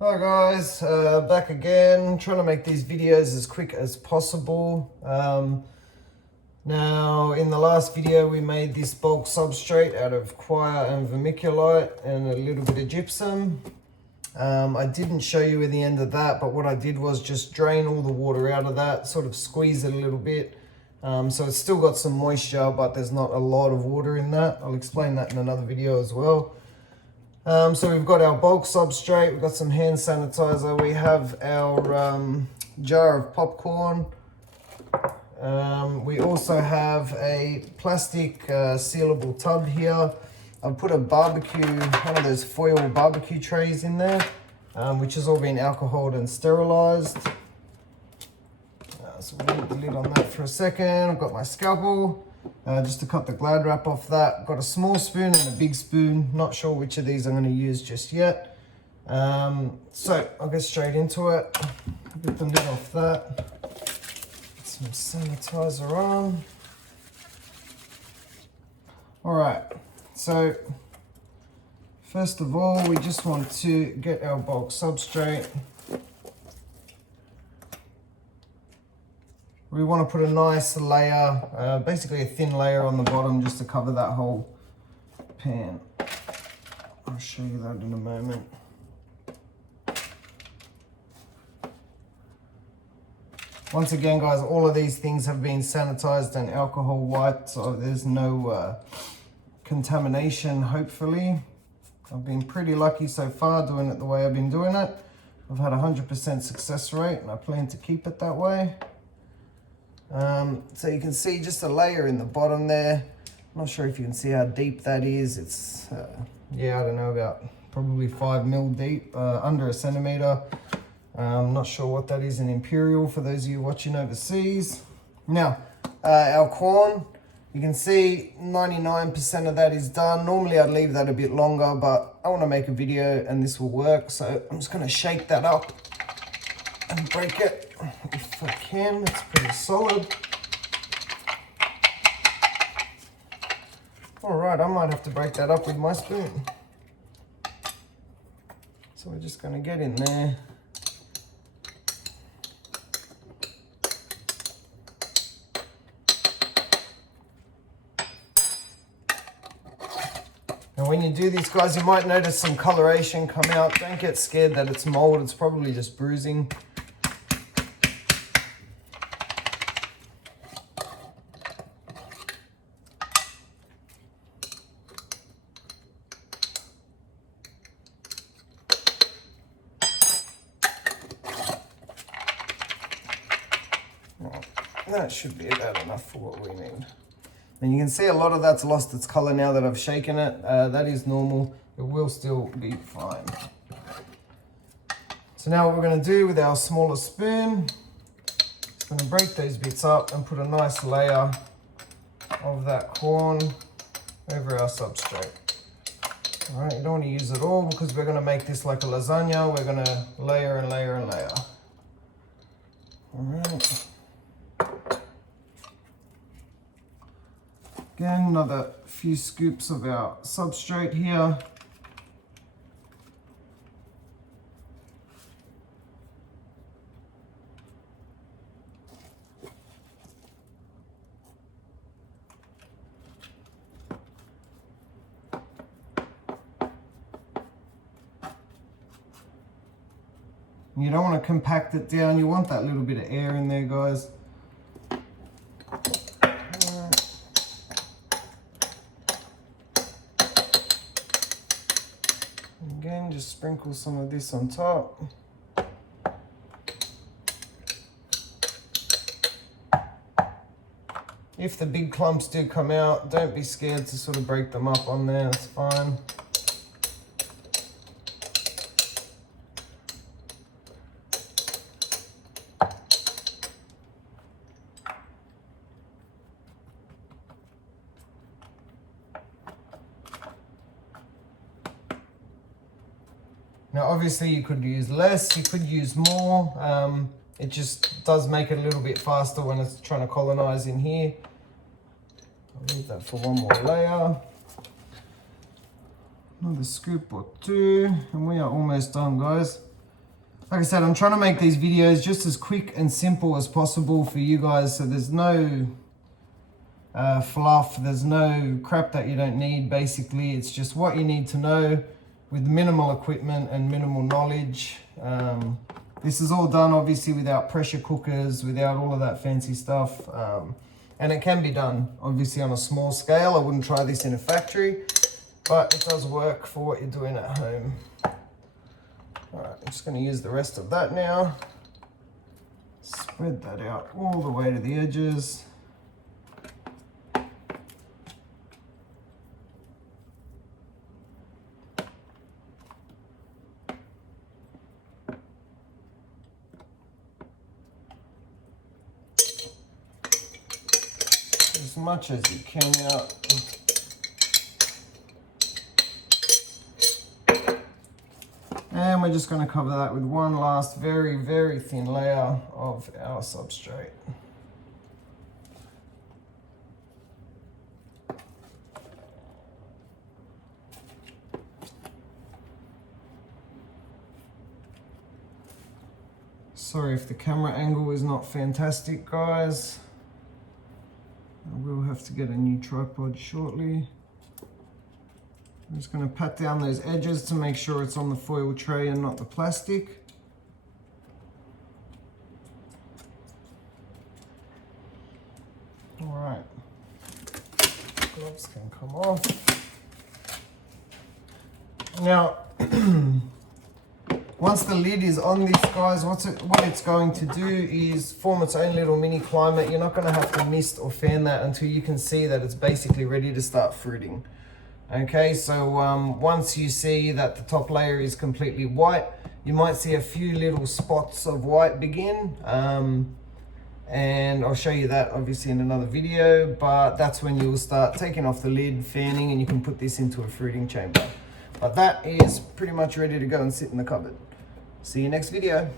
Hi guys, back again, trying to make these videos as quick as possible. Now in the last video we made this bulk substrate out of coir and vermiculite and a little bit of gypsum. I didn't show you at the end of that, but what I did was just drain all the water out of that, sort of squeeze it a little bit. So it's still got some moisture, but there's not a lot of water in that. I'll explain that in another video as well. So we've got our bulk substrate, we've got some hand sanitizer, we have our jar of popcorn. We also have a plastic sealable tub here. I've put a barbecue, one of those foil barbecue trays in there, which has all been alcoholed and sterilized. So we'll leave the lid on that for a second. I've got my scalpel. Just to cut the Glad wrap off that. Got a small spoon and a big spoon. Not sure which of these I'm going to use just yet. So I'll get straight into it. Get the lid off that. Get some sanitizer on. Alright, so first of all we just want to get our bulk substrate. We want to put a nice layer, basically a thin layer on the bottom just to cover that whole pan. I'll show you that in a moment. Once again guys, all of these things have been sanitized and alcohol wiped, so there's no contamination, hopefully. I've been pretty lucky so far doing it the way I've been doing it. I've had 100% success rate and I plan to keep it that way. So you can see just a layer in the bottom there. I'm not sure if you can see how deep that is. It's, yeah, I don't know, about probably 5 mil deep, under a centimeter. I'm not sure what that is in imperial for those of you watching overseas. Now, our corn, you can see 99% of that is done. Normally I'd leave that a bit longer, but I want to make a video and this will work. So I'm just going to shake that up and break it if I can. It's pretty solid. All right, I might have to break that up with my spoon. So we're just going to get in there. And when you do these guys, you might notice some coloration come out. Don't get scared that it's mold, it's probably just bruising. That should be about enough for what we need. And you can see a lot of that's lost its color now that I've shaken it. That is normal. It will still be fine. So now what we're going to do with our smaller spoon, is going to break those bits up and put a nice layer of that corn over our substrate. All right, you don't want to use it all because we're going to make this like a lasagna. We're going to layer and layer and layer. All right. Again, another few scoops of our substrate here. You don't want to compact it down, you want that little bit of air in there, guys. Again, just sprinkle some of this on top. If the big clumps do come out, don't be scared to sort of break them up on there, it's fine. Now obviously you could use less, you could use more. It just does make it a little bit faster when it's trying to colonize in here. I'll leave that for one more layer. Another scoop or two, and we are almost done, guys. Like I said, I'm trying to make these videos just as quick and simple as possible for you guys, so there's no fluff, there's no crap that you don't need. Basically, it's just what you need to know with minimal equipment and minimal knowledge. This is all done obviously without pressure cookers, without all of that fancy stuff. And it can be done obviously on a small scale. I wouldn't try this in a factory, but it does work for what you're doing at home. All right, I'm just going to use the rest of that now. Spread that out all the way to the edges. As much as you can out. And we're just going to cover that with one last very, very thin layer of our substrate. Sorry if the camera angle is not fantastic, guys. I will have to get a new tripod shortly. I'm just going to pat down those edges to make sure it's on the foil tray and not the plastic. All right, gloves can come off. Now, once the lid is on this, guys, what it's going to do is form its own little mini climate. You're not going to have to mist or fan that until you can see that it's basically ready to start fruiting. Okay, so once you see that the top layer is completely white, you might see a few little spots of white begin. And I'll show you that obviously in another video, but that's when you'll start taking off the lid, fanning, and you can put this into a fruiting chamber. But that is pretty much ready to go and sit in the cupboard. See you next video.